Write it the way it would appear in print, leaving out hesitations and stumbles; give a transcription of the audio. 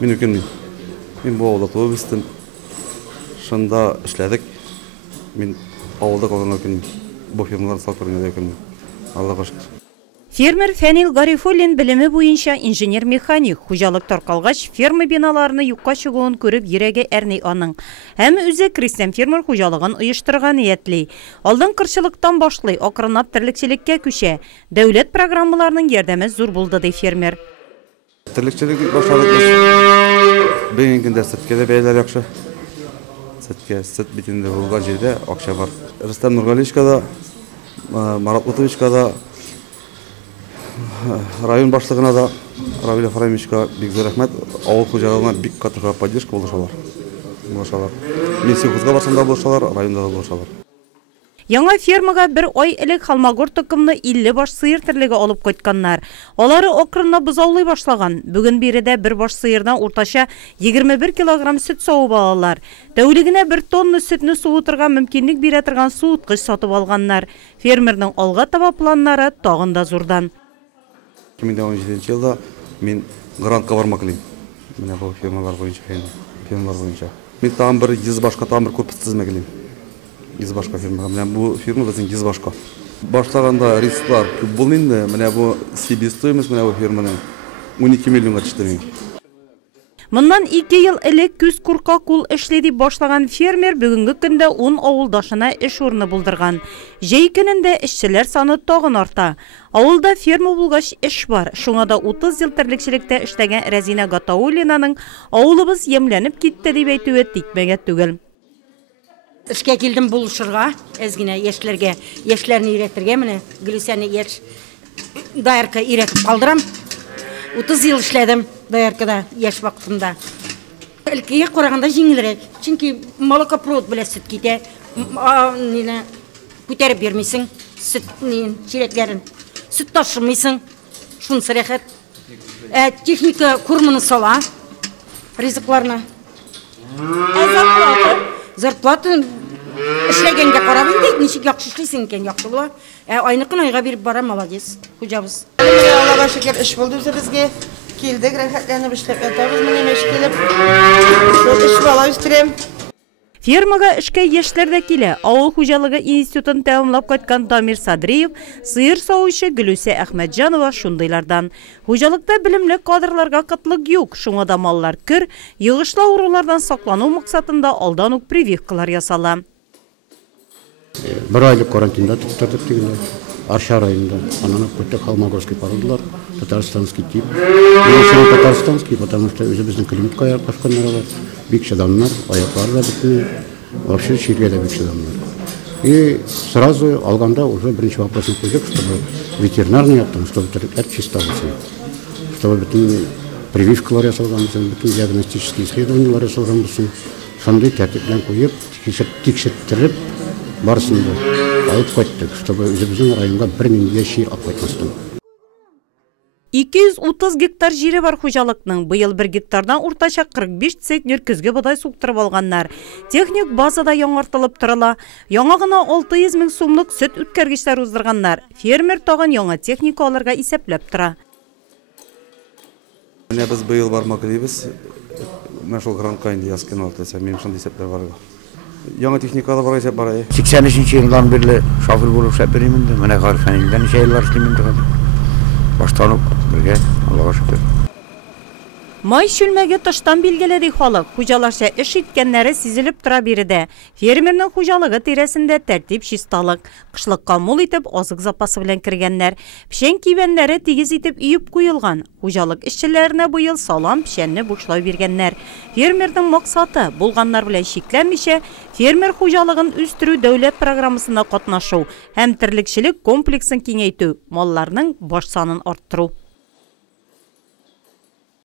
Мен өкенмін. Мен бұл ауылда туып өстім. Шында ішледік. Мен ауылда қалған өкенмін. Бұл фирмаларды салып көргенде өкенмін. Аллаға шүкір. Фермер Фәнил Гарифуллин билими буенча инженер-механик, хуҗалык таркалгач ферма биналарыны юкка чыгуын күреп йөрәге әрни аның. Һәм үзе крестьян фермер хуҗалыгын оештырырга ниятли. Алдан кырчылыктан башлый, акрынлап терлекчелеккә күчә. Дәүләт программаларының ярдәме зур булды ди фермер. Терлекчелек башладык без. Бүгенге көндә сөткә дә бәяләр яхшы. Сөткә, сөт битендә булган җирдә акча бар. Рөстәм Нургалиевичка да, Марат Лутовичка да, район башлыгына да, Равил Ефремовичка бик зур рәхмәт. Авыл хуҗалыгына бик каты поддержка булышалар. Мен сельхозга барсам да булышалар, районда да булышалар. Яңа фермага бер ай элек Халмагор токымны 50 баш сыер терлеге алып кайтканнар. Алары акрынлап бузаулый башлаган. Бүген биредә бер баш сыердан уртача 21 килограмм сөт савып алалар. Тәүлегенә 1 тонна сөтне суытырга мөмкинлек бирә торган суыткыч сатып алганнар. Фермерның алга таба планнары тагын да зурдан. 2017 елда мен грантка бармак элем. Менә бу фермалар буенча, Мен там бер 100 башка там бер корпус тизмәк элем. 100 башка фермага. Менә бу фирма безнең 100 башка. Башлаганда рисклар күп булды инде. Менә бу себестоимость менә бу ферманың 12 миллионга төште. Моннан 2 ел элек күз курка кул эшле дип башлаган фермер бүгенге көндә 10 авылдашына эш урыны булдырган. Җәй көнендә эшчеләр саны тагын арта. Авылда ферма булгач эш бар. Шуңа да 30 ел терлекчелектә эшләгән Рәзинә Гатауллинаның авылыбыз ямланып китте дип әйтүе тикмәгә түгел. Эшкә килдем булышырга, әзгенә яшьләргә, яшьләрне өйрәтергә менә Гөлүсәне яшь даярка өйрәтеп калдырам. 30 ел эшләдем даяркада яшь вакытымда. Илкегә караганда җиңелрәк. Чөнки молокопровод белән сөт китә. Нине күтәреп бирмисең, сөт чиләкләрен. Сөт ташымыйсың. Шунысы рәхәт. Техника курманы сала. Ризыкларны. Зарплата эшләгәнгә карап инде ничек яхшы эшлисең икән, яхшы була. Айныкын айга биреп бара, молодец. Хуҗабыз. Аллаға шөкер эш булды безгә. Килдек, рәхәтләнеп эшләп ятабыз. Менә эш килеп. Эш бала үстерәм. Фермага эшкә яшьләр дә килә. Авыл хуҗалыгы институтын тәмамлап кайткан Дамир Садриев, сыер савучы Гөлүсә Әхмәтҗанова шундыйлардан. Хуҗалыкта белемле кадрларга кытлык юк. Шуңа да маллар көр, йогышлы авырулардан саклану максатында алдан ук прививкалар ясала. Бір айлык карантинда тоттырдык дигәндә. Арча районында. Аннан көтә Холмогорский парылдылар, татарстанский тип. Мен татарстанский, потому что үзебезнең климатка яраклашканнар бар. Бик чыдамнар, аяклары да бөтен. Вообще чиргә дә бик чыдамнар. И сразу алганда уже беренче вопросны куйдык, чтобы ветеринарный яктан, чтобы төрекләр чиста булсын. Чтобы бөтен прививкалар ясалган булсын, бөтен диагностический исследованиялар ясалган булсын. Шундый тәртип белән куеп, тикшерттереп барсын да. Алып кайттык, чтобы үзебезнең районга бер нинди җир алып кайтмастан. 230 гектар җире бар хуҗалыкның. Быел 1 гектардан уртача 45 центнер көзге бодай суктырып алганнар. Техник базада яңартылып торыла. Яңа гына 600 мең сумлык сөт үткәргечләр уздырганнар. Фермер тагын яңа техника алырга исәпләп тора. Менә без быел бармак дибез. Менә шул грантка инде яскан алтыса, мен шундый исәпләр барга. Яңа техникада бар исәп бара. 83 елдан бирле шофер булып эшләп берим инде. Менә Гарифанилдән ничә еллар эшлим инде. Баштанып бергә, Аллаһка шөкер. Май шүлмәге тыштан билгеләде халык. Хуҗаларча эш иткәннәре сизелеп тора биредә. Фермерның хуҗалыгы тирәсендә тәртип, чисталык, кышлыкка мул итеп азык запасы белән кергәннәр. Пешән кибәннәре тигез итеп өеп куелган. Хуҗалык эшчеләренә быел салам пешәнне бушлай биргәннәр. Фермерның максаты булганнар белән шикләнмичә, фермер хуҗалыгын үстерү дәүләт программасына катнашу һәм терлекчелек комплексын киңәйтү, малларның баш санын арттыру.